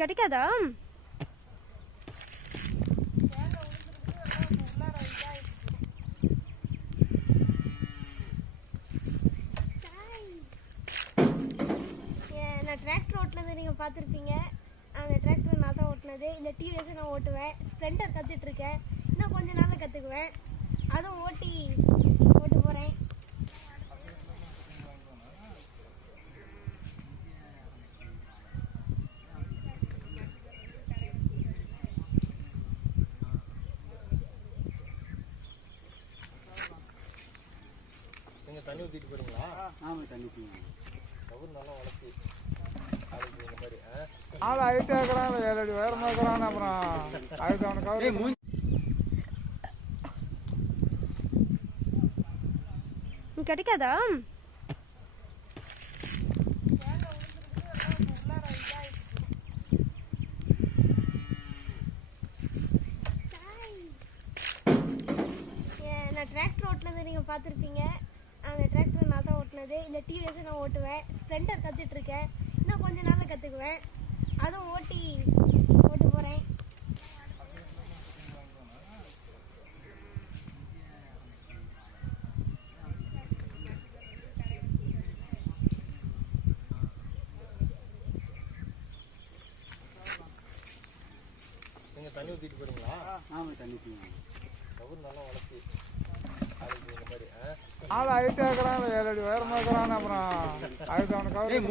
கிடைக்காதா? நான் டிராக்டர் ஓட்டுனது நீங்கள் பார்த்துருப்பீங்க. அந்த டிராக்டர் நான் தான் ஓட்டுனது. இந்த டிவிஎஸ் நான் ஓட்டுவேன். ஸ்ப்ளெண்டர் கற்றுட்ருக்கேன். இன்னும் கொஞ்ச நாளில் கற்றுக்குவேன். அதுவும் ஓட்டு போகிறேன். நீங்கள் தண்ணி ஊற்றிட்டு போகிறீங்களா? ஆமாம், தண்ணி ஊற்றிங்க. கவுர் நல்லா வளர்ச்சி அதுக்கு இந்த மாதிரி ஆள் ஹைட்டாக இருக்கிறான், 7 அடி உயரமாக இருக்கிறான். அப்புறம் அதுக்கு அவனுக்கு கவர் கிடைக்காதா? நான் டிராக்டர் ஓட்டுனது நீங்கள் பார்த்துருப்பீங்க. அந்த டிராக்டர் நான் தான் ஓட்டுனது. இந்த டிவிஎஸ் நான் ஓட்டுவேன். ஸ்ப்ளெண்டர் கற்றுட்ருக்கேன். இன்னும் கொஞ்ச நாளில் கற்றுக்குவேன். அதுவும் ஓட்டு போகிறேன். நீங்கள் தண்ணி ஊற்றிட்டு போகிறீங்களா? ஆமாம், தண்ணி ஊற்றிங்க. கவுர் நல்லா வளர்ச்சி அதுக்கு இந்த மாதிரி ஆள் ஹைட்டாக இருக்கிறான், 7 அடி உயரமாக இருக்கிறான். அப்புறம் அதுக்கு அவனுக்கு கவர்